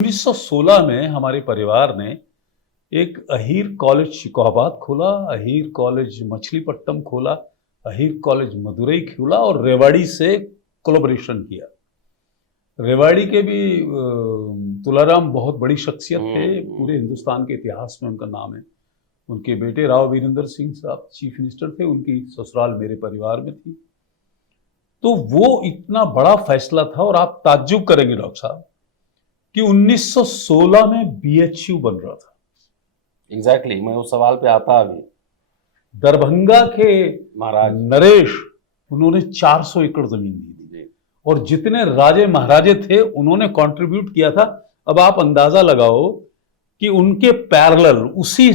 1916 में हमारे परिवार ने एक अहीर कॉलेज शिकोहाबाद खोला, अहीर कॉलेज मछलीपट्टनम खोला, अहीर कॉलेज मदुरई खोला और रेवाड़ी से कोलैबोरेशन किया। रेवाड़ी के भी तुलाराम बहुत बड़ी शख्सियत थे, पूरे हिंदुस्तान के इतिहास में उनका नाम है। उनके बेटे राव वीरेंद्र सिंह साहब चीफ मिनिस्टर थे, उनकी ससुराल मेरे परिवार में थी। तो वो इतना बड़ा फैसला था और आप ताज्जुब करेंगे डॉक्टर साहब कि 1916 में बीएचयू बन रहा था। एग्जैक्टली मैं उस सवाल पे आता अभी। दरभंगा के महाराज नरेश, उन्होंने 400 एकड़ जमीन दी थी और जितने राजे महाराजे थे उन्होंने कंट्रीब्यूट किया था। अब आप अंदाजा लगाओ कि उनके पैरेलल उसी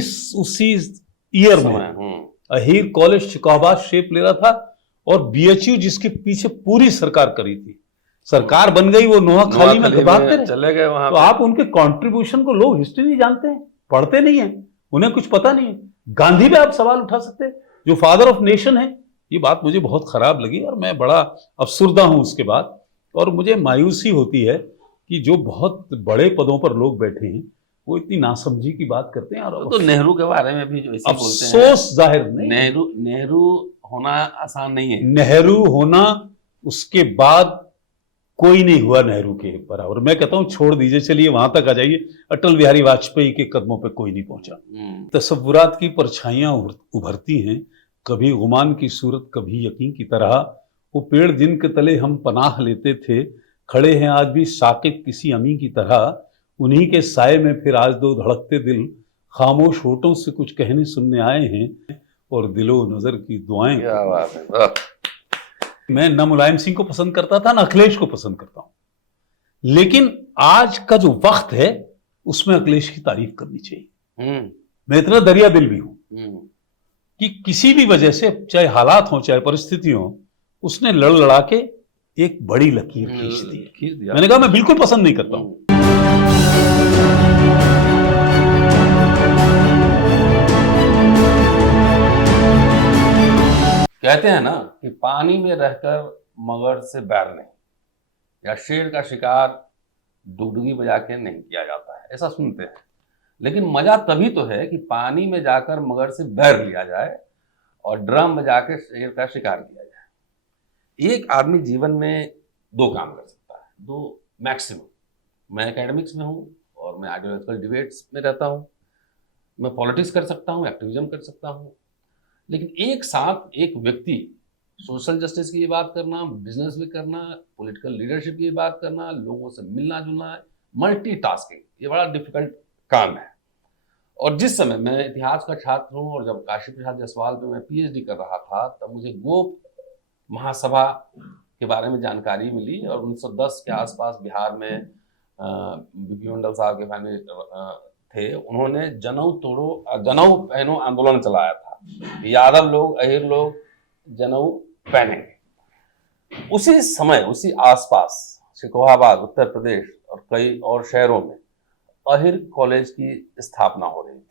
ईयर में अहीर कॉलेज शिकोहाबाद शेप ले रहा था और बीएचयू जिसके पीछे पूरी सरकार करी थी, सरकार बन गई, वो नोआखाली में भागते चले गए वहां। तो आप उनके कंट्रीब्यूशन को, लोग हिस्ट्री नहीं जानते हैं, पढ़ते नहीं है, उन्हें कुछ पता नहीं है। गांधी पे आप सवाल उठा सकते हैं, जो फादर ऑफ नेशन है। ये बात मुझे बहुत खराब लगी और मैं बड़ा अफसुर्दा हूं उसके बाद। और मुझे मायूसी होती है कि जो बहुत बड़े पदों पर लोग बैठे हैं वो इतनी नासमझी की बात करते हैं। और तो नेहरू के बारे में भी जो ऐसे बोलते हैं, अफसोस जाहिर नहीं, नेहरू होना आसान नहीं है। नेहरू होना उसके बाद कोई नहीं हुआ नेहरू के बराबर। मैं कहता हूं छोड़ दीजिए, चलिए वहां तक आ जाइए। अटल बिहारी वाजपेयी के कदमों पे कोई नहीं पहुंचा। तसव्वुरात की परछाइयां उभरती हैं, कभी गुमान की सूरत कभी यकीन की तरह। वो पेड़ जिनके तले हम पनाह लेते थे, खड़े हैं आज भी साकिब किसी अमी की तरह। उन्हीं के साए में फिर आज दो धड़कते दिल, खामोश होठों से कुछ कहने सुनने आए हैं और दिलो नजर की दुआएं। क्या बात है। मैं न मुलायम सिंह को पसंद करता था, न अखिलेश को पसंद करता हूं, लेकिन आज का जो वक्त है उसमें अखिलेश की तारीफ करनी चाहिए। मैं इतना दरिया दिल भी हूं कि किसी भी वजह से, चाहे हालात हो चाहे परिस्थिति हो, उसने लड़ लड़ा के एक बड़ी लकीर खींच दी। मैंने कहा मैं बिल्कुल पसंद नहीं करता हूं। कहते हैं ना कि पानी में रहकर मगर से बैर नहीं, या शेर का शिकार डुगडुगी बजा के नहीं किया जाता है, ऐसा सुनते हैं। लेकिन मजा तभी तो है कि पानी में जाकर मगर से बैर लिया जाए और ड्रम बजा के शेर का शिकार किया जाए। एक आदमी जीवन में दो काम कर सकता है, दो मैक्सिमम। मैं एकेडमिक्स में हूँ और मैं आइडियोलॉजिकल डिबेट्स में रहता हूँ। मैं पॉलिटिक्स कर सकता हूँ, एक्टिविज्म कर सकता हूँ, लेकिन एक साथ एक व्यक्ति सोशल जस्टिस की बात करना, बिजनेस भी करना, पॉलिटिकल लीडरशिप की बात करना, लोगों से मिलना जुलना, मल्टीटास्किंग, ये बड़ा डिफिकल्ट काम है। और जिस समय मैं इतिहास का छात्र हूँ और जब काशी प्रसाद जायसवाल पे मैं पीएचडी कर रहा था, तब मुझे गोप महासभा के बारे में जानकारी मिली। और 1910 के आसपास बिहार में बीपी मंडल साहब के फैमिली थे, उन्होंने जनेऊ पहनो आंदोलन चलाया था। यादव लोग, अहीर लोग जनेऊ पहनेंगे। उसी समय, उसी आसपास शिकोहाबाद, उत्तर प्रदेश और कई और शहरों में अहीर कॉलेज की स्थापना हो रही थी।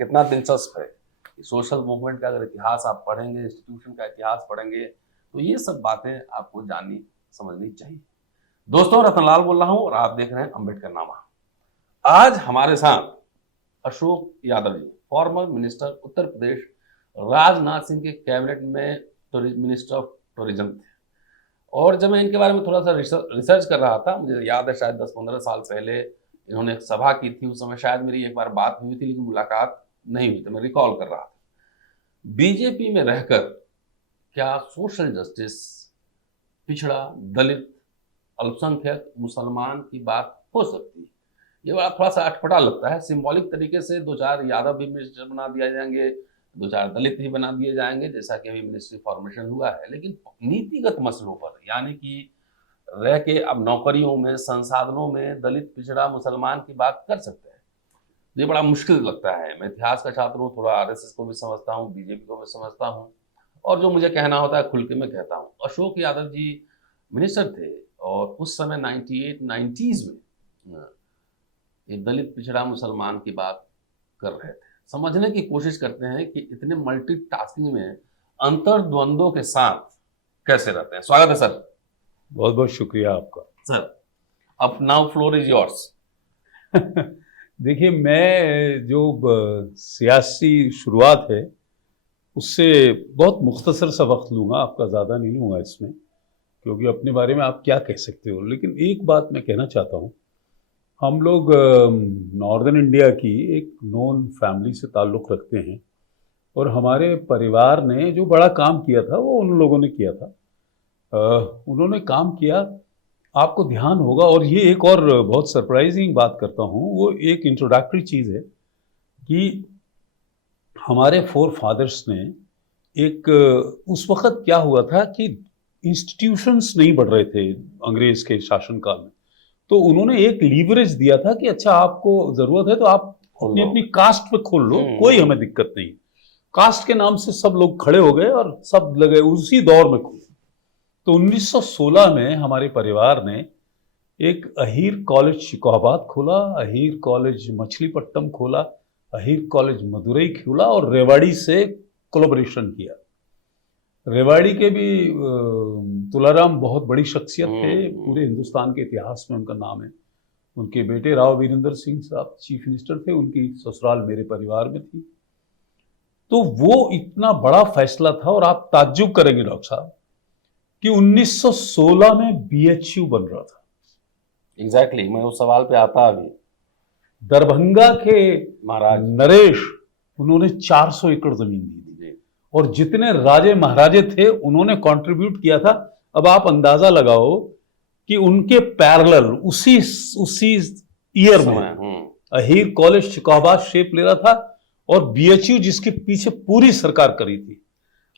कितना दिलचस्प है कि सोशल मूवमेंट का अगर इतिहास आप पढ़ेंगे, इंस्टीट्यूशन का इतिहास पढ़ेंगे, तो ये सब बातें आपको जाननी समझनी चाहिए। दोस्तों, रतनलाल बोल रहा हूं और आप देख रहे हैं अम्बेडकर नामा। आज हमारे साथ अशोक यादव जी, फॉर्मर मिनिस्टर, उत्तर प्रदेश, राजनाथ सिंह के कैबिनेट में मिनिस्टर ऑफ टूरिज्म थे। और जब मैं इनके बारे में थोड़ा सा रिसर्च कर रहा था, मुझे याद है शायद 10-15 साल पहले इन्होंने एक सभा की थी। उस समय शायद मेरी एक बार बात हुई थी, लेकिन मुलाकात नहीं हुई, तो मैं रिकॉल कर रहा था। बीजेपी में रहकर क्या सोशल जस्टिस, पिछड़ा, दलित, अल्पसंख्यक, मुसलमान की बात हो सकती है? ये बड़ा थोड़ा सा अटपटा लगता है। सिंबॉलिक तरीके से 2-4 यादव भी मिनिस्टर बना दिया जाएंगे, 2-4 दलित ही बना दिए जाएंगे, जैसा कि अभी मिनिस्ट्री फॉर्मेशन हुआ है। लेकिन नीतिगत मसलों पर, यानी कि रह के अब नौकरियों में, संसाधनों में दलित, पिछड़ा, मुसलमान की बात कर सकते हैं, ये बड़ा मुश्किल लगता है। मैं इतिहास का छात्र हूँ, थोड़ा आरएसएस को भी समझता हूँ, बीजेपी को भी समझता हूँ, और जो मुझे कहना होता है खुल के मैं कहता हूँ। अशोक यादव जी मिनिस्टर थे और उस समय 98-90s में ये दलित, पिछड़ा, मुसलमान की बात कर रहे थे। समझने की कोशिश करते हैं कि इतने मल्टीटास्किंग में अंतर्द्वंदों के साथ कैसे रहते हैं। स्वागत है सर। बहुत बहुत शुक्रिया आपका सर। अब नाउ फ्लोर इज योर्स। देखिए, मैं जो सियासी शुरुआत है उससे बहुत मुख्तसर सा वक्त लूँगा, आपका ज़्यादा नहीं लूँगा इसमें, क्योंकि अपने बारे में आप क्या कह सकते हो। लेकिन एक बात मैं कहना चाहता हूँ, हम लोग नॉर्दर्न इंडिया की एक नोन फैमिली से ताल्लुक़ रखते हैं और हमारे परिवार ने जो बड़ा काम किया था वो उन लोगों ने किया था। उन्होंने काम किया, आपको ध्यान होगा, और ये एक और बहुत सरप्राइजिंग बात करता हूँ, वो एक इंट्रोडक्टरी चीज़ है कि हमारे फोर फादर्स ने एक उस वक़्त क्या हुआ था कि इंस्टीट्यूशंस नहीं बढ़ रहे थे अंग्रेज़ के शासनकाल में। तो उन्होंने एक लीवरेज दिया था कि अच्छा, आपको ज़रूरत है तो आप अपनी अपनी कास्ट पे खोल लो, कोई हमें दिक्कत नहीं। कास्ट के नाम से सब लोग खड़े हो गए और सब लगे उसी दौर में खोले। तो 1916 में हमारे परिवार ने एक अहीर कॉलेज शिकोहाबाद खोला, अहीर कॉलेज मछलीपट्टम खोला, अहीर कॉलेज मदुरई खोला और रेवाड़ी से कोलैबोरेशन किया। रेवाड़ी के भी तुलाराम बहुत बड़ी शख्सियत थे, पूरे हिंदुस्तान के इतिहास में उनका नाम है। उनके बेटे राव वीरेंद्र सिंह साहब चीफ मिनिस्टर थे, उनकी ससुराल मेरे परिवार में थी। तो वो इतना बड़ा फैसला था, और आप ताज्जुब करेंगे डॉक्टर साहब कि 1916 में बीएचयू बन रहा था। एग्जैक्टली, मैं उस सवाल पे आता अभी। दरभंगा के महाराज नरेश, उन्होंने 400 एकड़ जमीन दी थी, और जितने राजे महाराजे थे उन्होंने कंट्रीब्यूट किया था। अब आप अंदाजा लगाओ कि उनके पैरेलल उसी ईयर में अहीर कॉलेज शिकोहाबाद शेप ले रहा था, और बीएचयू जिसके पीछे पूरी सरकार करी थी।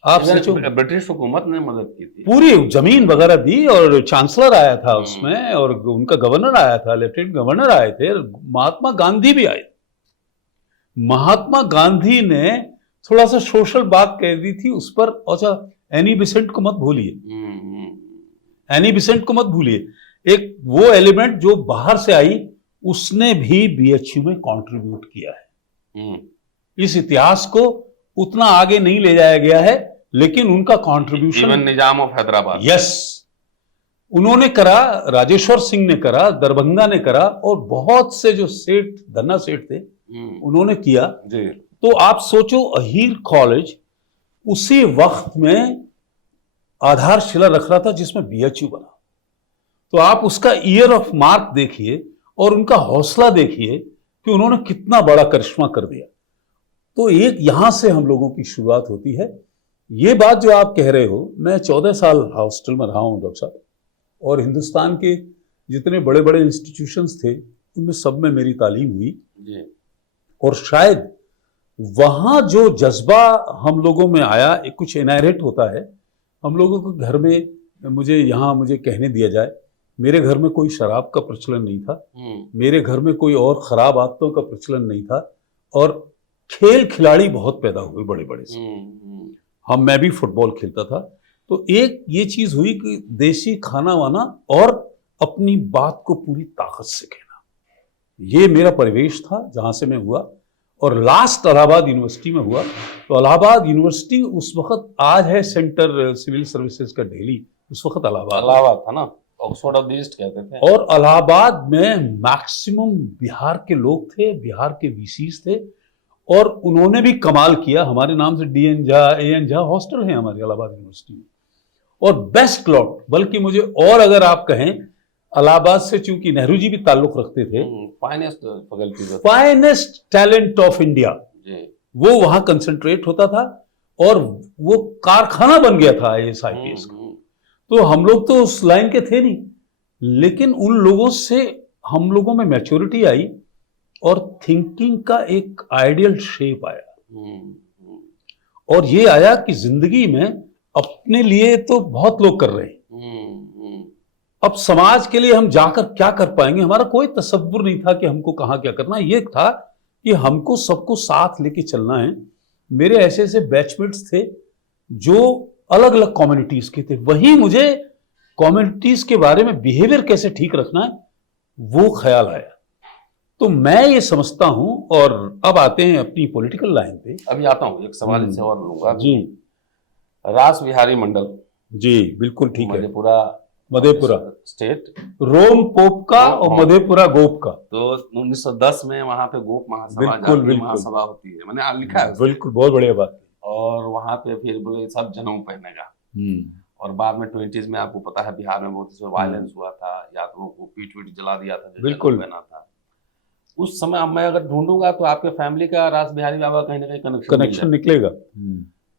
आप सोचो, ब्रिटिश हुकूमत ने मदद की थी, पूरी जमीन वगैरह दी, और चांसलर आया था उसमें, और उनका गवर्नर आया था, लेफ्टिनेंट गवर्नर आए थे, महात्मा गांधी भी आए। महात्मा गांधी ने थोड़ा सा सोशल बात कह दी थी उस पर। अच्छा, एनी बिसेंट को मत भूलिए, एनी बिसेंट को मत भूलिए, एक वो एलिमेंट जो बाहर से आई, उसने भी बीएचयू में कंट्रीब्यूट किया है। इस इतिहास को उतना आगे नहीं ले जाया गया है, लेकिन उनका contribution, even Nizam of Hyderabad, yes, उन्होंने करा, राजेश्वर सिंह ने करा, दरभंगा ने करा, और बहुत से जो सेठ, धन्ना सेठ थे, उन्होंने किया जी। तो आप सोचो, अहीर कॉलेज उसी वक्त में आधारशिला रख रहा था जिसमें बीएचयू बना। तो आप उसका ईयर ऑफ मार्क देखिए और उनका हौसला देखिए कि उन्होंने कितना बड़ा करिश्मा कर दिया। तो एक यहां से हम लोगों की शुरुआत होती है। ये बात जो आप कह रहे हो, मैं 14 साल हॉस्टल में रहा हूं डॉक्टर साहब, और हिंदुस्तान के जितने बड़े बड़े इंस्टीट्यूशंस थे उनमें सब में मेरी तालीम हुई जी। और शायद वहां जो जज्बा हम लोगों में आया, एक कुछ इनहेरिट होता है हम लोगों को। घर में मुझे कहने दिया जाए, मेरे घर में कोई शराब का प्रचलन नहीं था, मेरे घर में कोई और खराब आदतों का प्रचलन नहीं था, और खेल खिलाड़ी बहुत पैदा हुए बड़े बड़े से। मैं भी फुटबॉल खेलता था। तो एक ये चीज हुई कि देसी खाना वाना और अपनी बात को पूरी ताकत से कहना, ये मेरा परिवेश था जहां से मैं हुआ। और लास्ट इलाहाबाद यूनिवर्सिटी में हुआ। तो इलाहाबाद यूनिवर्सिटी उस वक्त, आज है सेंटर सिविल सर्विसेज का दिल्ली, उस वक्त इलाहाबाद था ना, ऑक्सफोर्ड ऑफ द ईस्ट कहते थे। और इलाहाबाद में मैक्सिमम बिहार के लोग थे, बिहार के वीसीज थे, और उन्होंने भी कमाल किया। हमारे नाम से DN Jha, AN Jha hostel है हमारे इलाहाबाद यूनिवर्सिटी में, और बेस्ट लॉट, बल्कि मुझे, और अगर आप कहें, इलाहाबाद से चूंकि नेहरू जी भी ताल्लुक रखते थे, फाइनेस्ट टैलेंट ऑफ इंडिया, वो वहां कंसंट्रेट होता था, और वो कारखाना बन गया था आईएएस आईपीएस का। तो हम लोग तो उस लाइन के थे नहीं, लेकिन उन लोगों से हम लोगों में मैच्योरिटी आई, और थिंकिंग का एक आइडियल शेप आया। और ये आया कि जिंदगी में अपने लिए तो बहुत लोग कर रहे हैं, अब समाज के लिए हम जाकर क्या कर पाएंगे, हमारा कोई तसव्वुर नहीं था कि हमको कहां क्या करना है। ये था कि हमको सबको साथ लेके चलना है। मेरे ऐसे ऐसे बैचमेट्स थे जो अलग अलग कम्युनिटीज के थे, वही मुझे कम्युनिटीज के बारे में बिहेवियर कैसे ठीक रखना है वो ख्याल आया। तो मैं ये समझता हूं, और अब आते हैं अपनी पॉलिटिकल लाइन पे। अभी आता हूं, एक सवाल इससे और लूंगा जी। रास बिहारी मंडल, जी बिल्कुल ठीक है, मधेपुरा मधेपुरा, स्टेट रोम पोप का और हाँ। मधेपुरा गोप का। तो 1910 में वहां पे गोप महासभा, बिल्कुल, जातीय बिल्कुल। महासभा होती है, मैंने लिखा है उसमें। बिल्कुल, बहुत बढ़िया बात। और वहां पे फिर बोले सब जनेऊ पहनेगा। और बाद में 20s में आपको पता है बिहार में बहुत इसमें वायलेंस हुआ था, यादवों को पीट पीट जला दिया था जो बिल्कुल। जनेऊ पहना था। उस समय अब मैं अगर ढूंढूंगा तो आपके फैमिली का रास बिहारी बाबा कहीं ना कहीं कनेक्शन निकलेगा।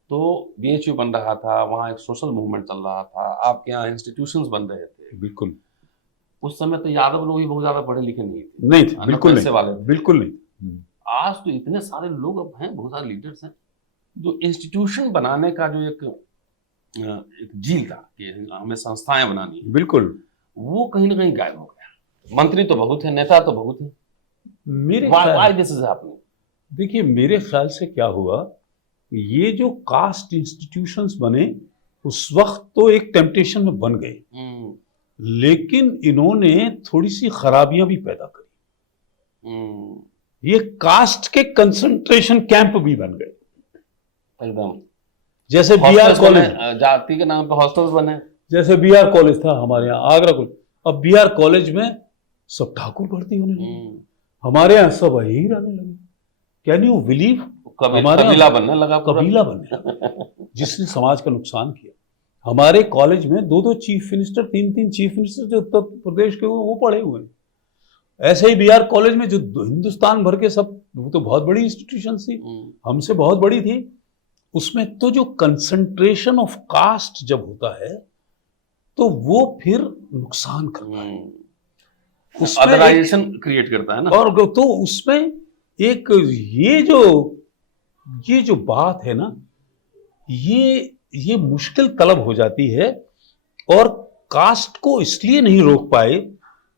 तो बीएचयू बन रहा था, वहाँ एक सोशल मूवमेंट चल रहा था, आपके यहाँ इंस्टीट्यूशंस बन रहे थे। बिल्कुल। उस समय तो यादव लोग भी बहुत ज्यादा पढ़े लिखे नहीं थे, नहीं थे, बिल्कुल पैसे नहीं, वाले थे। बिल्कुल नहीं। आज तो इतने सारे लोग अब हैं, बहुत सारे लीडर्स हैं, जो इंस्टीट्यूशन बनाने का जो एक जील था कि हमें संस्थाएं बनानी है, बिल्कुल, वो कहीं ना कहीं गायब हो गया। मंत्री तो बहुत है, नेता तो बहुत है, मेरे व्हाई दिस इज हैपनिंग? देखिए, मेरे ख्याल से क्या हुआ, ये जो कास्ट इंस्टीट्यूशंस बने उस वक्त तो एक टेम्पटेशन में बन गए, लेकिन इन्होंने थोड़ी सी खराबियां भी पैदा करी। ये कास्ट के कंसंट्रेशन कैंप भी बन गए, एकदम। जैसे बीआर कॉलेज, जाति के नाम पे हॉस्टल्स बने। जैसे बीआर कॉलेज था हमारे यहाँ, आगरा कॉलेज। अब बीआर कॉलेज में सब ठाकुर भर्ती होने लगे, हमारे यहाँ सब अहीर आने लगे। Can you believe? कबीला बनने लगा, कबीला बनने, जिसने समाज का नुकसान किया। हमारे कॉलेज में 2-2 चीफ मिनिस्टर, 3-3 चीफ मिनिस्टर जो उत्तर प्रदेश के वो पढ़े हुए हैं। ऐसे ही बीआर कॉलेज में जो हिंदुस्तान भर के सब, वो तो बहुत बड़ी इंस्टीट्यूशन थी, हमसे बहुत बड़ी थी, उसमें तो जो कंसंट्रेशन ऑफ कास्ट जब होता है तो वो फिर नुकसान करता है, उसमें अदराइजेशन क्रिएट करता है ना। और तो उसमें एक ये जो बात है ना, ये मुश्किल तलब हो जाती है। और कास्ट को इसलिए नहीं रोक पाए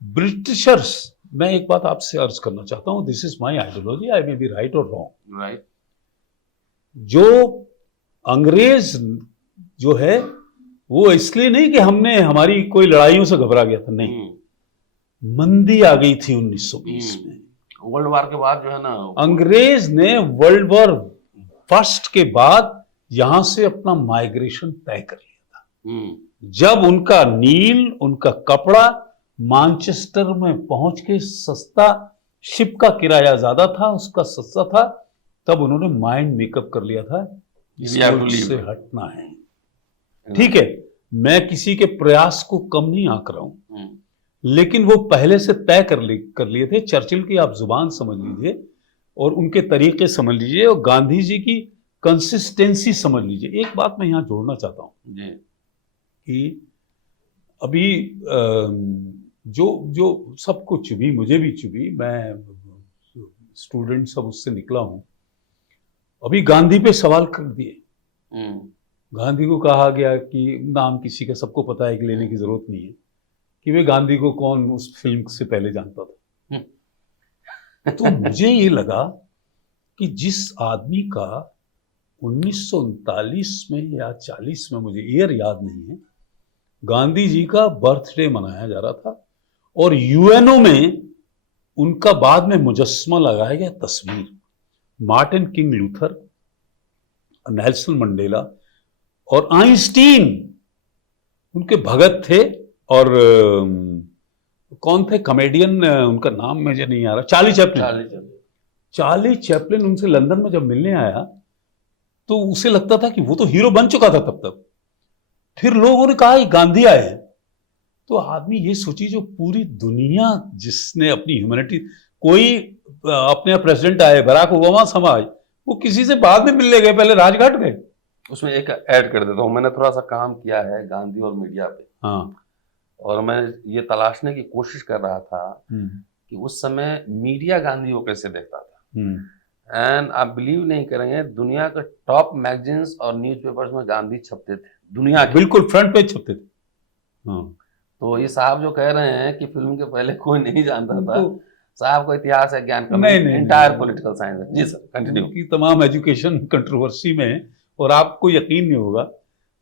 ब्रिटिशर्स। मैं एक बात आपसे अर्ज करना चाहता हूं, this is my ideology, I may be right और रॉन्ग। राइट। जो अंग्रेज जो है वो इसलिए नहीं कि हमारी कोई लड़ाइयों से घबरा गया था, नहीं, मंदी आ गई थी 1920 में, वर्ल्ड वार के बाद जो है ना, अंग्रेज ने वर्ल्ड वॉर फर्स्ट के बाद यहां से अपना माइग्रेशन तय कर लिया था। जब उनका नील, उनका कपड़ा मैनचेस्टर में पहुंच के सस्ता, शिप का किराया ज्यादा था, उसका सस्ता था, तब उन्होंने माइंड मेकअप कर लिया था, इससे हटना है। ठीक है, मैं किसी के प्रयास को कम नहीं आंक रहा हूं, लेकिन वो पहले से तय कर लिए थे। चर्चिल की आप जुबान समझ लीजिए और उनके तरीके समझ लीजिए, और गांधी जी की कंसिस्टेंसी समझ लीजिए। एक बात मैं यहां जोड़ना चाहता हूं कि अभी जो सबको चुभी, मुझे भी चुभी, मैं स्टूडेंट सब उससे निकला हूं। अभी गांधी पे सवाल कर दिए, गांधी को कहा गया कि नाम किसी का सबको पता है कि लेने की जरूरत नहीं है कि वे गांधी को कौन उस फिल्म से पहले जानता था। तो मुझे ये लगा कि जिस आदमी का 1939 में या 40 में, मुझे ईयर याद नहीं है, गांधी जी का बर्थडे मनाया जा रहा था और यूएनओ में उनका बाद में मुजस्समा लगाया गया तस्वीर, Martin king Luther, Nelson Mandela और आइंस्टीन उनके भगत थे। और कौन थे कॉमेडियन, उनका नाम मुझे नहीं आ रहा, चार्ली चैपलिन उनसे लंदन में जब मिलने आया तो उसे लगता था कि वो तो हीरो बन चुका था तब तक। फिर लोगों ने कहा गांधी आए। तो आदमी ये सोची, जो पूरी दुनिया जिसने अपनी ह्यूमैनिटी, कोई अपने प्रेसिडेंट आए, बराक ओबामा समाज, वो किसी से बाद में मिलने गए, पहले राजघाट गए। उसमें एक ऐड कर देता हूँ, मैंने थोड़ा सा काम किया है गांधी और मीडिया पे। हाँ। और मैं ये तलाशने की कोशिश कर रहा था कि उस समय मीडिया गांधी को कैसे देखता था। एंड आप बिलीव नहीं करेंगे, दुनिया के टॉप मैगजीन्स और न्यूज़पेपर्स में गांधी छपते थे, दुनिया के बिल्कुल फ्रंट पेज छपते थे। हाँ। तो ये साहब जो कह रहे हैं कि फिल्म के पहले कोई नहीं जानता था, साहब को इतिहास है, ज्ञान का एंटायर पॉलिटिकल साइंस है। जी सर, कंटिन्यू। की तमाम एजुकेशन कंट्रोवर्सी में, और आपको यकीन नहीं होगा,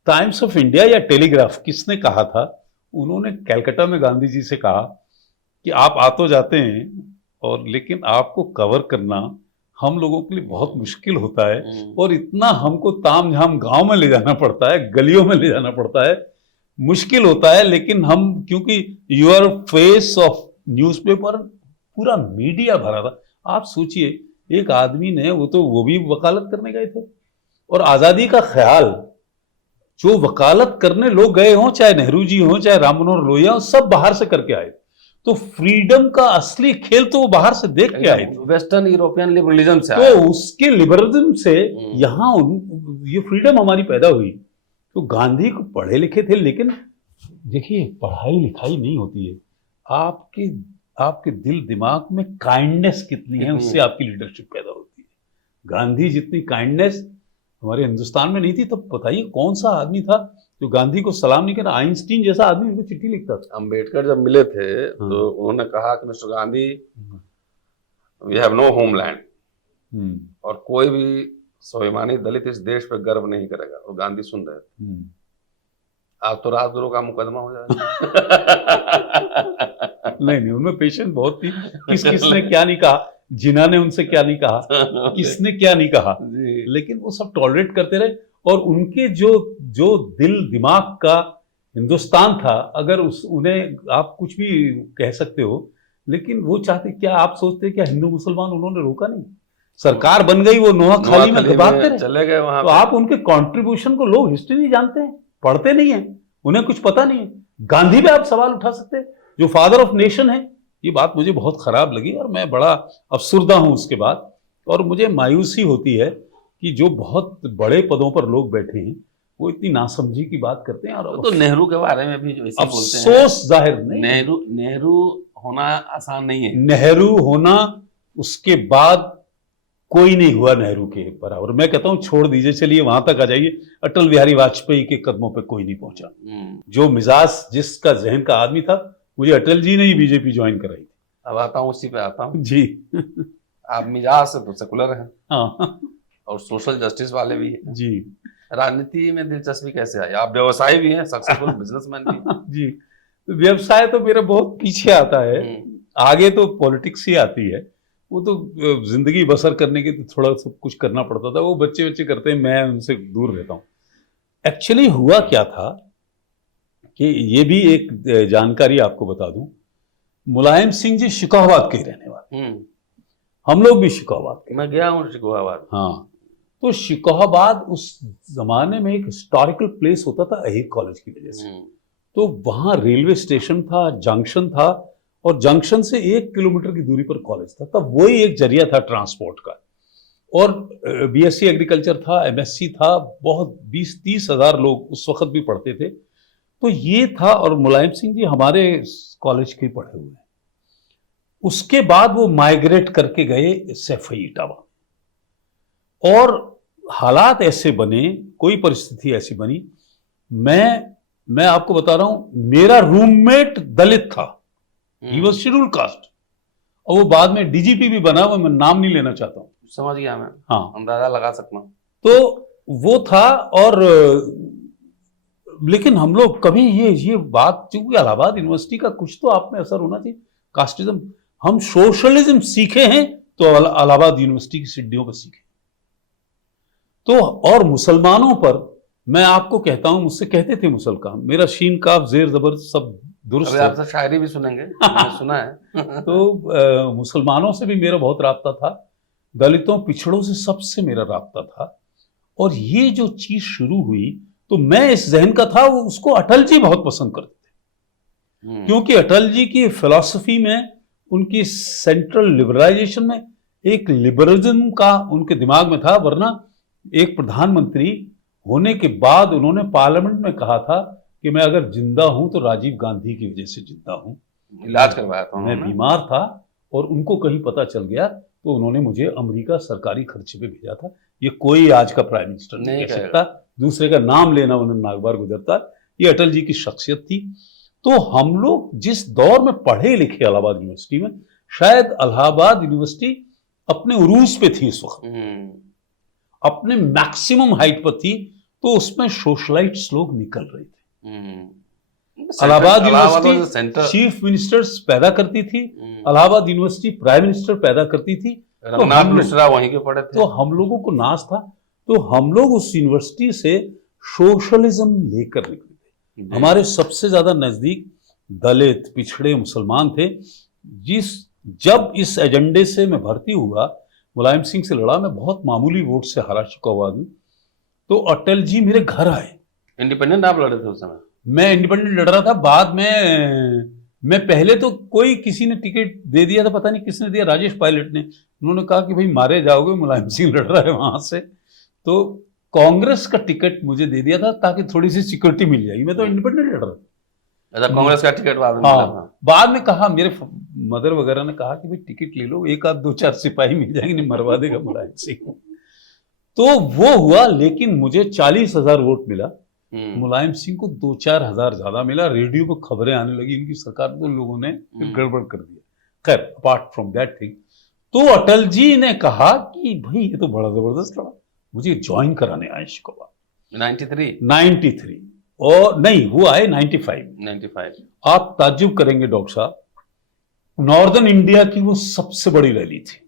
टाइम्स ऑफ इंडिया या टेलीग्राफ, किसने कहा था, उन्होंने कलकत्ता में गांधी जी से कहा कि आप आ तो जाते हैं, और लेकिन आपको कवर करना हम लोगों के लिए बहुत मुश्किल होता है, और इतना हमको ताम झाम गांव में ले जाना पड़ता है, गलियों में ले जाना पड़ता है, मुश्किल होता है, लेकिन हम क्योंकि यूर फेस ऑफ न्यूज़पेपर पूरा मीडिया भरा था। आप सोचिए एक आदमी ने, वो भी वकालत करने गए थे, और आजादी का ख्याल जो वकालत करने लोग गए हों, चाहे नेहरू जी हों, चाहे राम मनोहर लोहिया हों, सब बाहर से करके आए। तो फ्रीडम का असली खेल तो वो बाहर से देख के आए थे, वेस्टर्न यूरोपियन लिबरलिज्म से तो उसके लिबरलिज्म से यहाँ ये फ्रीडम हमारी पैदा हुई। तो गांधी को पढ़े लिखे थे, लेकिन देखिए पढ़ाई लिखाई नहीं होती है, आपके दिल दिमाग में काइंडनेस कितनी है, उससे आपकी लीडरशिप पैदा होती है। गांधी जितनी काइंडनेस हमारे हिंदुस्तान में नहीं थी, तब बताइए कौन सा आदमी था जो गांधी को सलाम नहीं करना। आइंस्टीन जैसा आदमी उनको चिट्ठी लिखता था। अंबेडकर जब मिले थे तो उन्होंने कहा कि mister Gandhi, we have no homeland, और कोई भी स्वाभिमानी दलित इस देश पर गर्व नहीं करेगा। और गांधी सुन रहे थे। आज तो राजद्रोह का मुकदमा हो जाएगा। नहीं, उनमें पेशेंस बहुत थी। किसने क्या नहीं कहा, जिन्ना ने उनसे क्या नहीं कहा, किसने क्या नहीं कहा, लेकिन वो सब टॉलरेट करते रहे। और उनके जो दिल दिमाग का हिंदुस्तान था, अगर उन्हें आप कुछ भी कह सकते हो, लेकिन वो चाहते, क्या आप सोचते क्या हिंदू मुसलमान उन्होंने रोका नहीं? सरकार बन गई, वो नोहा खाली में भागते रहे, चले गए वहां। तो आप उनके कंट्रीब्यूशन को, लोग हिस्ट्री नहीं जानते हैं, पढ़ते नहीं है, उन्हें कुछ पता नहीं है। गांधी पे आप सवाल उठा सकते हैं, जो फादर ऑफ नेशन है। ये बात मुझे बहुत खराब लगी और मैं बड़ा अफसुर्दा हूं उसके बाद। और मुझे मायूसी होती है कि जो बहुत बड़े पदों पर लोग बैठे हैं वो इतनी नासमझी की बात करते हैं। और तो नेहरू के बारे में भी जो ऐसे बोलते हैं, अफसोस जाहिर नहीं, नेहरू होना आसान नहीं है। नेहरू होना, उसके बाद कोई नहीं हुआ नेहरू के बराबर। मैं कहता हूं छोड़ दीजिए, चलिए वहां तक आ जाइए। अटल बिहारी वाजपेयी के कदमों पे कोई नहीं पहुंचा। जो मिजाज, जिसका जहन का आदमी था, मुझे अटल जी ने ही बीजेपी ज्वाइन कराई थी। अब आता हूं, उसी पे आता हूं जी। आप मिजाज से तो सेकुलर हैं, हाँ, और सोशल जस्टिस वाले भी हैं जी। राजनीति में दिलचस्पी कैसे आई? आप व्यवसायी भी हैं, सक्सेसफुल बिजनेसमैन भी हैं। जी, तो व्यवसाय तो मेरा बहुत पीछे आता है, आगे तो पॉलिटिक्स ही आती है। वो तो जिंदगी बसर करने के तो थोड़ा सब कुछ करना पड़ता था, वो बच्चे करते हैं, मैं उनसे दूर रहता हूँ। एक्चुअली हुआ क्या था कि ये भी एक जानकारी आपको बता दूं, मुलायम सिंह जी शिकोहाबाद के ही रहने वाले, हम लोग भी शिकोहाबाद के। मैं गया हूँ शिकोहाबाद। हाँ, तो शिकोहाबाद उस जमाने में एक हिस्टोरिकल प्लेस होता था अहीर कॉलेज की वजह से। तो वहां रेलवे स्टेशन था, जंक्शन था, और जंक्शन से 1 किलोमीटर की दूरी पर कॉलेज था। तब वही एक जरिया था ट्रांसपोर्ट का। और बीएससी एग्रीकल्चर था, एमएससी था, बहुत 20-30 हजार लोग उस वक्त भी पढ़ते थे। तो ये था, और मुलायम सिंह जी हमारे कॉलेज के पढ़े हुए हैं। उसके बाद वो माइग्रेट करके गए सैफई इटावा, और हालात ऐसे बने, कोई परिस्थिति ऐसी बनी, मैं आपको बता रहा हूं, मेरा रूममेट दलित था, ही वॉज शेड्यूल्ड कास्ट, और वो बाद में डीजीपी भी बना, मैं नाम नहीं लेना चाहता हूं। समझ गया मैं, हाँ, अंदाजा लगा सकता हूं। तो वो था। और लेकिन हम लोग कभी ये बात, क्योंकि इलाहाबाद यूनिवर्सिटी का कुछ तो आप में असर होना चाहिए, कास्टिज्म। हम सोशलिज्म सीखे हैं तो इलाहाबाद यूनिवर्सिटी की सीढ़ियों पर सीखे। तो और मुसलमानों पर मैं आपको कहता हूं, मुझसे कहते थे मुसलमान, मेरा शीन काफ जेर जबर सब दुरुस्त है। आपसे शायरी भी सुनेंगे, मैंने सुना है। तो मुसलमानों से भी मेरा बहुत राब्ता था, दलितों पिछड़ों से सबसे मेरा राब्ता था। और ये जो चीज शुरू हुई, तो मैं इस जहन का था, उसको अटल जी बहुत पसंद करते थे, क्योंकि अटल जी की फिलॉसफी में, उनकी सेंट्रल लिबरलाइजेशन में एक लिबरलिज्म का उनके दिमाग में था। वरना एक प्रधानमंत्री होने के बाद उन्होंने पार्लियामेंट में कहा था कि मैं अगर जिंदा हूं तो राजीव गांधी की वजह से जिंदा हूं, इलाज करवाया था, मैं बीमार था, और उनको कहीं पता चल गया तो उन्होंने मुझे अमेरिका सरकारी खर्चे पे भेजा था। ये कोई आज का प्राइम मिनिस्टर नहीं कह सकता, दूसरे का नाम लेना उन्हें नागवार गुजरता। ये अटल जी की शख्सियत थी। तो हम लोग जिस दौर में पढ़े लिखे इलाहाबाद यूनिवर्सिटी में, शायद इलाहाबाद यूनिवर्सिटी अपने उरूज पे थी उस वक्त, अपने मैक्सिमम हाइट पर थी, तो उसमें सोशलाइट्स लोग निकल रहे थे। इलाहाबाद यूनिवर्सिटी चीफ मिनिस्टर्स पैदा करती थी, इलाहाबाद यूनिवर्सिटी प्राइम मिनिस्टर पैदा करती थी, रघुनाथ मिश्रा वहीं के पढ़े थे। तो हम लोगों को नाज था। तो हम लोग उस यूनिवर्सिटी से सोशलिज्म लेकर निकले थे। हमारे सबसे ज्यादा नजदीक दलित, पिछड़े, मुसलमान थे। जब इस एजेंडे से मैं भर्ती हुआ, मुलायम सिंह से लड़ा, मैं बहुत मामूली वोट से हारा चुका हुआ हूं, तो अटल जी मेरे घर आए। इंडिपेंडेंट आप लड़े थे उस समय? मैं इंडिपेंडेंट लड़ रहा था। बाद में मैं पहले तो कोई किसी ने टिकट दे दिया था, पता नहीं किसने दिया, राजेश पायलट ने। उन्होंने कहा कि भाई मारे जाओगे, मुलायम सिंह लड़ रहा है वहां से, तो कांग्रेस का टिकट मुझे दे दिया था ताकि थोड़ी सी सिक्योरिटी मिल जाएगी। मैं तो इंडिपेंडेंट लड़ रहा था। अच्छा, कांग्रेस का टिकट बाद में मिला था? हाँ, बाद में कहा, मेरे मदर वगैरह ने कहा कि भाई टिकट ले लो, एक आध दो चार सिपाही मिल जाएंगे, नहीं मरवा देगा मुलायम सिंह। तो वो हुआ, लेकिन मुझे 40,000 वोट मिला। मुलायम सिंह को 2-4 हजार ज्यादा मिला। रेडियो पर खबरें आने लगी, इनकी सरकार को लोगों ने फिर गड़बड़ कर दिया। खैर, अपार्ट फ्रॉम दैट थिंग, तो अटल जी ने कहा कि भाई ये तो बड़ा जबरदस्त लड़ा, मुझे ज्वाइन कराने आए शिकोवा। 93 और नहीं, वो आए 95। आप ताज्जुब करेंगे डॉक्टर साहब, नॉर्दर्न इंडिया की वो सबसे बड़ी रैली थी,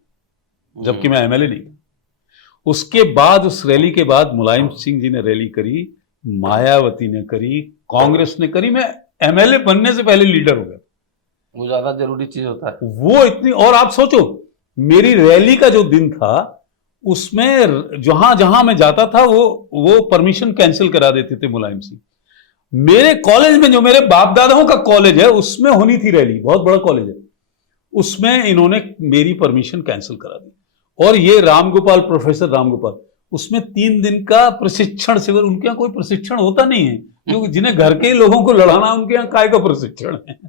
जबकि मैं एमएलए नहीं था। उसके बाद, उस रैली के बाद मुलायम सिंह जी ने रैली करी, मायावती ने करी, कांग्रेस ने करी। मैं एमएलए बनने से पहले लीडर हो गया। वो ज्यादा जरूरी चीज होता है वो इतनी। और आप सोचो, मेरी रैली का जो दिन था, उसमें जहां जहां मैं जाता था वो परमिशन कैंसिल करा देते थे मुलायम सिंह। मेरे कॉलेज में, जो मेरे बाप दादाओं का कॉलेज है, उसमें होनी थी रैली, बहुत बड़ा कॉलेज है, उसमें इन्होंने मेरी परमिशन कैंसिल करा दी। और ये रामगोपाल, प्रोफेसर रामगोपाल, उसमें 3 दिन का प्रशिक्षण शिविर। उनके यहाँ कोई प्रशिक्षण होता नहीं है, क्योंकि जिन्हें घर के लोगों को लड़ाना, उनके यहाँ काय का प्रशिक्षण है।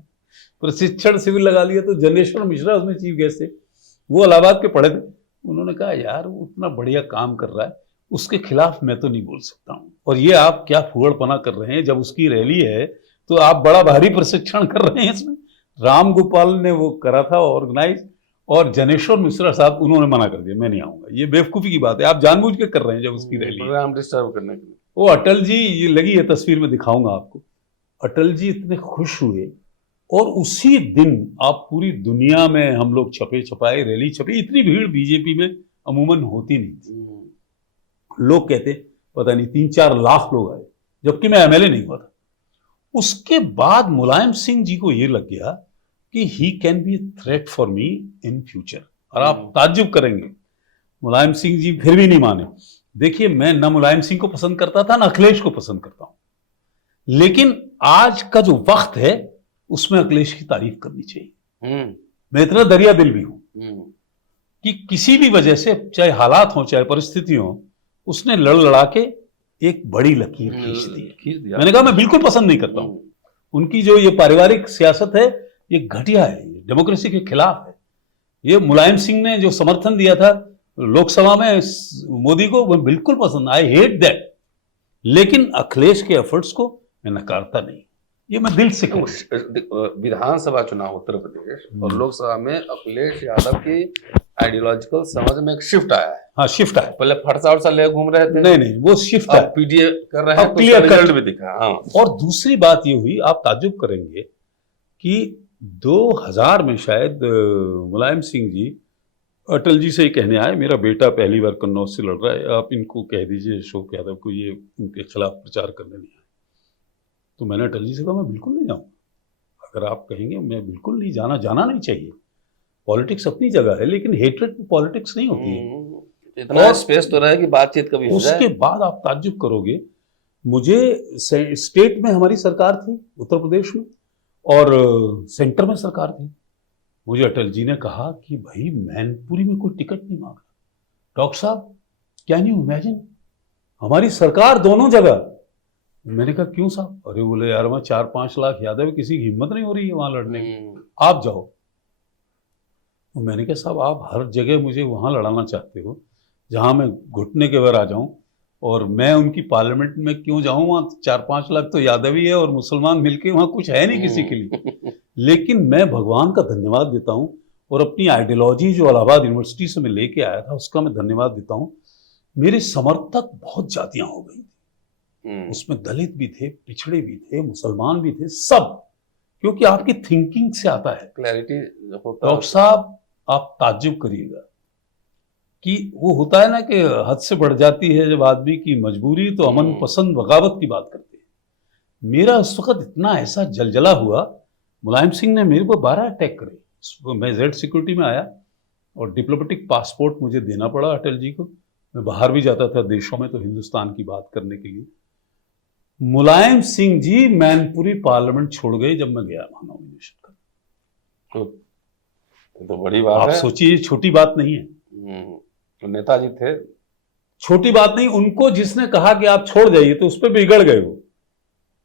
प्रशिक्षण शिविर लगा लिया। तो जनेश्वर मिश्रा उसमें चीफ गेस्ट थे, वो इलाहाबाद के पढ़े थे। उन्होंने कहा, यार वो उतना बढ़िया काम कर रहा है, उसके खिलाफ मैं तो नहीं बोल सकता हूं, और ये आप क्या फुहड़पना कर रहे हैं, जब उसकी रैली है तो आप बड़ा भारी प्रशिक्षण कर रहे हैं इसमें। राम गोपाल ने वो करा था ऑर्गेनाइज, और जनेश्वर मिश्रा साहब, उन्होंने मना कर दिया, मैं नहीं आऊंगा, ये बेवकूफी की बात है, आप जानबूझ के कर रहे हैं जब उसकी रैली। प्रोग्राम डिस्टर्ब करने के लिए। वो अटल जी, ये लगी है तस्वीर में, दिखाऊंगा आपको। अटल जी इतने खुश हुए, और उसी दिन आप पूरी दुनिया में हम लोग छपे छपाए, रैली छपी। इतनी भीड़ बीजेपी में अमूमन होती नहीं थी। लोग कहते पता नहीं 3-4 लाख लोग आए, जबकि मैं एमएलए नहीं हुआ था। उसके बाद मुलायम सिंह जी को यह लग गया कि he can be threat for me in future. और आप ताज्जुब करेंगे, मुलायम सिंह जी फिर भी नहीं माने। देखिए, मैं ना मुलायम सिंह को पसंद करता था, ना अखिलेश को पसंद करता हूं, लेकिन आज का जो वक्त है, उसमें अखिलेश की तारीफ करनी चाहिए। मैं इतना दरिया दिल भी हूं कि किसी भी वजह से, चाहे हालात हो चाहे परिस्थिति हो, उसने लड़ लड़ा के एक बड़ी लकीर खींच दी। मैंने कहा, मैं बिल्कुल पसंद नहीं करता हूं उनकी जो ये पारिवारिक सियासत है, ये घटिया है, डेमोक्रेसी के खिलाफ है। ये मुलायम सिंह ने जो समर्थन दिया था लोकसभा में मोदी को, वो बिल्कुल पसंद, आई हेट दैट। लेकिन अखिलेश के एफर्ट्स को मैं नकारता नहीं, ये मैं दिल से कहूं। विधानसभा चुनाव उत्तर प्रदेश और लोकसभा में अखिलेश यादव की आइडियोलॉजिकल समझ में एक शिफ्ट आया है। हाँ, शिफ्ट आया। पहले फरसा उरसा ले घूम रहे थे, नहीं, वो शिफ्ट है, पीडीए कर रहे हैं, तो क्लियर रिजल्ट भी दिखा। हाँ। और दूसरी बात ये हुई, आप ताज्जुब करेंगे कि 2000 में शायद मुलायम सिंह जी अटल जी से ही कहने आए, मेरा बेटा पहली बार कन्नौज से लड़ रहा है, आप इनको कह दीजिए अशोक यादव को, ये उनके खिलाफ प्रचार करने नहीं आए। तो मैंने अटल जी से कहा, मैं बिल्कुल नहीं जाऊंगा, अगर आप कहेंगे, मैं बिल्कुल नहीं जाना नहीं चाहिए। पॉलिटिक्स अपनी जगह है, लेकिन हेट्रेड में पॉलिटिक्स नहीं होती है। इतना स्पेस तो रहे कि बातचीत कभी हो जाए। उसके बाद आप ताज्जुब करोगे, मुझे स्टेट में हमारी सरकार थी, उत्तर प्रदेश में, और सेंटर में सरकार थी। मुझे अटल जी ने कहा कि भाई, मैनपुरी में कोई टिकट नहीं मांग रहा। डॉक्टर साहब, कैन यू इमेजिन, हमारी सरकार दोनों जगह। मैंने कहा, क्यों साहब? अरे बोले, यार वहां 4-5 लाख यादव, किसी की हिम्मत नहीं हो रही है वहां लड़ने की, आप जाओ। तो मैंने कहा, साहब आप हर जगह मुझे वहां लड़ाना चाहते हो जहां मैं घुटने के भर आ जाऊं, और मैं उनकी पार्लियामेंट में क्यों जाऊं? वहां 4-5 लाख तो यादव ही है, और मुसलमान मिलके वहां कुछ है नहीं किसी के लिए। लेकिन मैं भगवान का धन्यवाद देता हूं, और अपनी आइडियोलॉजी जो इलाहाबाद यूनिवर्सिटी से मैं लेके आया था, उसका मैं धन्यवाद देता हूं। मेरे समर्थक बहुत जातियां हो गई, उसमें दलित भी थे, पिछड़े भी थे, मुसलमान भी थे, सब, क्योंकि आपकी थिंकिंग से आता है। क्लैरिटी होता। डॉक्टर साहब, आप ताज्जुब करिएगा कि वो होता है ना कि हद से बढ़ जाती है जब आदमी की मजबूरी, तो अमन पसंद बगावत की बात करते हैं। मेरा उस वक्त इतना ऐसा जलजला हुआ, मुलायम सिंह ने मेरे को 12 अटैक करे। मैं जेड सिक्योरिटी में आया और डिप्लोमेटिक पासपोर्ट मुझे देना पड़ा अटल जी को। मैं बाहर भी जाता था देशों में तो हिंदुस्तान की बात करने के लिए। मुलायम सिंह जी मैनपुरी पार्लियामेंट छोड़ गए जब मैं गया वहां नॉमिनेशन कर। तो बड़ी बात आप है। सोचिए, छोटी बात नहीं है। तो नेताजी थे। छोटी बात नहीं, उनको जिसने कहा कि आप छोड़ जाइए तो उस पर बिगड़ गए।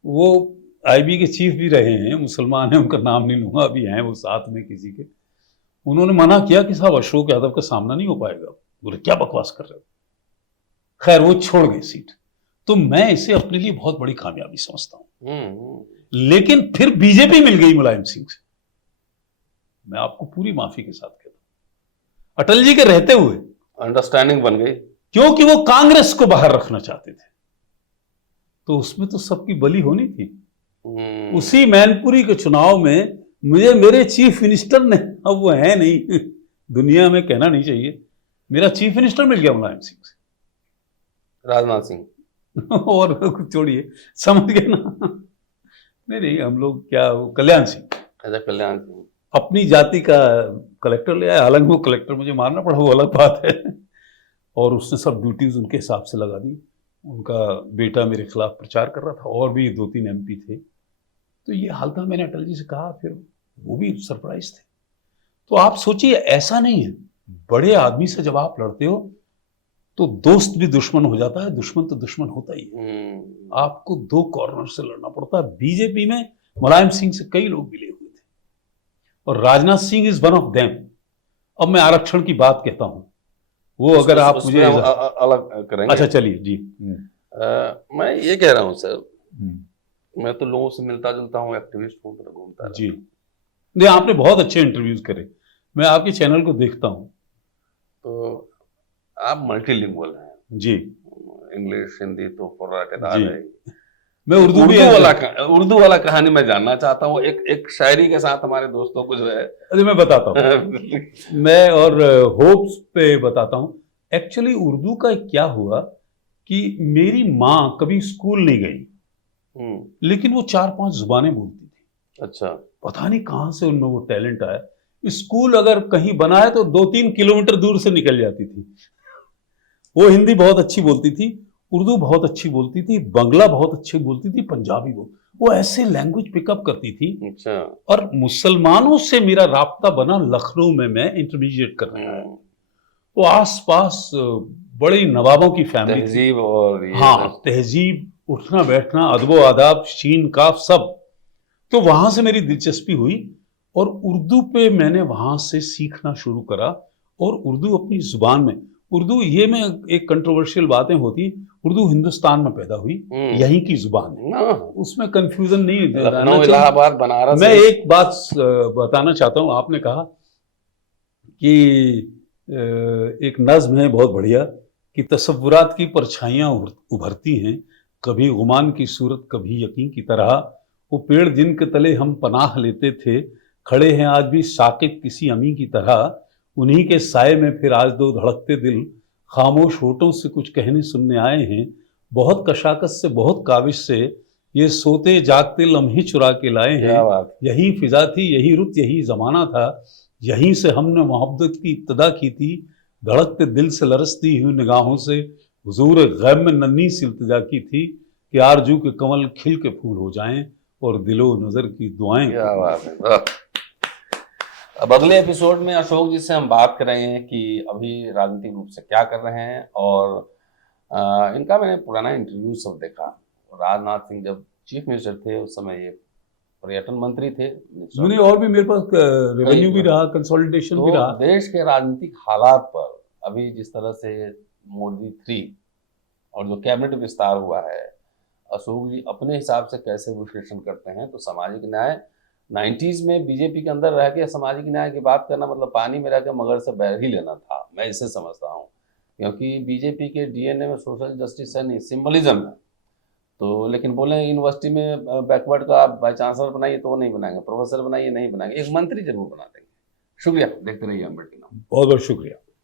वो आईबी के चीफ भी रहे हैं, मुसलमान हैं, उनका नाम नहीं लूंगा, अभी हैं वो साथ में किसी के। उन्होंने मना किया कि साहब अशोक यादव का सामना नहीं हो पाएगा। बोले क्या बकवास कर रहे हो। खैर वो छोड़ गए सीट। तो मैं इसे अपने लिए बहुत बड़ी कामयाबी समझता हूं। लेकिन फिर बीजेपी मिल गई मुलायम सिंह से, मैं आपको पूरी माफी के साथ कहता हूं, अटल जी के रहते हुए अंडरस्टैंडिंग बन गई, क्योंकि वो कांग्रेस को बाहर रखना चाहते थे। तो उसमें तो सबकी बलि होनी थी। उसी मैनपुरी के चुनाव में मुझे मेरे चीफ मिनिस्टर ने, अब वो है नहीं दुनिया में, कहना नहीं चाहिए, मेरा चीफ मिनिस्टर मिल गया मुलायम सिंह से, राजनाथ सिंह। और कुछ छोड़िए, समझ गए ना। नहीं, हम लोग क्या, वो कल्याण सिंह, अच्छा कल्याण सिंह अपनी जाति का कलेक्टर ले आया। हालांकि वो कलेक्टर मुझे मारना पड़ा, वो अलग बात है। और उसने सब ड्यूटीज उनके हिसाब से लगा दी। उनका बेटा मेरे खिलाफ प्रचार कर रहा था, और भी 2-3 एमपी थे। तो ये हाल था। मैंने अटल जी से कहा, फिर वो भी सरप्राइज थे। तो आप सोचिए, ऐसा नहीं है, बड़े आदमी से जब आप लड़ते हो तो दोस्त भी दुश्मन हो जाता है, दुश्मन तो दुश्मन होता ही है। आपको 2 कॉर्नर से लड़ना पड़ता है। बीजेपी में मुलायम सिंह से कई लोग मिले हुए थे, और Rajnath Singh is one of them. अब मैं आरक्षण की बात कहता हूं, वो अगर आप मुझे अलग करेंगे। अच्छा चलिए जी। मैं ये कह रहा हूं सर, मैं तो लोगों से मिलता जुलता हूँ, एक्टिविस्ट हूँ, तो घूमता जी। नहीं, आपने बहुत अच्छे इंटरव्यूज करे, मैं आपके चैनल को देखता हूँ। तो आप मल्टीलिंगुअल हैं जी, इंग्लिश हिंदी तो फुर्राटेदार जी। है। मैं उर्दू वाला कहानी मैं जानना चाहता हूँ। एक शायरी के साथ हमारे दोस्तों को जो है, अरे मैं बताता हूँ मैं और होप्स पे बताता हूँ। एक्चुअली उर्दू का क्या हुआ कि मेरी माँ कभी स्कूल नहीं गई, लेकिन वो 4-5 जुबानें बोलती थी। अच्छा। पता नहीं कहाँ से उनमें वो टैलेंट आया। स्कूल अगर कहीं बना है तो 2-3 किलोमीटर दूर से निकल जाती थी। वो हिंदी बहुत अच्छी बोलती थी, उर्दू बहुत अच्छी बोलती थी, बंगला बहुत अच्छी बोलती थी, पंजाबी वो ऐसे लैंग्वेज पिकअप करती थी। अच्छा। और मुसलमानों से मेरा राब्ता बना लखनऊ में, मैं इंटरमीडिएट कर रहा हूँ। तो आसपास बड़ी नवाबों की फैमिली, तहजीब और ये, हाँ, तहजीब, उठना बैठना, अदबो आदाब, शीन काफ सब। तो वहां से मेरी दिलचस्पी हुई और उर्दू पे मैंने वहां से सीखना शुरू करा। और उर्दू अपनी जुबान में, उर्दू ये में एक कंट्रोवर्शियल बातें होती, उर्दू हिंदुस्तान में पैदा हुई, यहीं की जुबान है, उसमें कंफ्यूजन नहीं लखनऊ, इलाहाबाद, बनारस। मैं एक बात बताना चाहता हूँ। आपने कहा कि एक नज्म है बहुत बढ़िया कि तसव्वुरात की परछाइयाँ उभरती हैं, कभी गुमान की सूरत कभी यकीन की तरह। वो पेड़ जिनके तले हम पनाह लेते थे, खड़े हैं आज भी साकिब किसी अमी की तरह। उन्हीं के साए में फिर आज 2 धड़कते दिल, खामोश होठों से कुछ कहने सुनने आए हैं। बहुत कशाकश से बहुत काविश से ये सोते जागते लम्हे चुरा के लाए हैं। यही फिजा थी, यही रुत, यही जमाना था, यहीं से हमने मोहब्बत की इब्तदा की थी। धड़कते दिल से लरसती हुई निगाहों से हुजूर गैब में नन्ही सी इल्तिजा की थी कि आरजू के कमल खिल के फूल हो जाएं और दिलो नजर की दुआएं। क्या बात है। अब अगले एपिसोड में अशोक जी से हम बात कर रहे हैं कि अभी राजनीतिक रूप से क्या कर रहे हैं। और इनका मैंने पुराना इंटरव्यू सब देखा। राजनाथ सिंह जब चीफ मिनिस्टर थे उस समय ये पर्यटन मंत्री थे। नहीं, और भी मेरे पास रेवेन्यू भी रहा, कंसोलिडेशन भी रहा। देश के राजनीतिक हालात पर अभी जिस तरह से मोदी 3 और जो कैबिनेट विस्तार हुआ है, अशोक जी अपने हिसाब से कैसे विश्लेषण करते हैं। तो सामाजिक न्याय 90s में बीजेपी के अंदर रह के सामाजिक न्याय की बात करना मतलब पानी में रह के मगर से बैर ही लेना था, मैं इसे समझता हूँ। क्योंकि बीजेपी के डीएनए में सोशल जस्टिस है नहीं, सिंबलिज्म है। तो लेकिन बोले यूनिवर्सिटी में बैकवर्ड का आप वाइस चांसलर बनाइए तो वो नहीं बनाएंगे, प्रोफेसर बनाइए नहीं बनाएंगे, एक मंत्री जरूर बना देंगे। शुक्रिया, देखते रहिए अमर टीवी। बहुत बहुत शुक्रिया।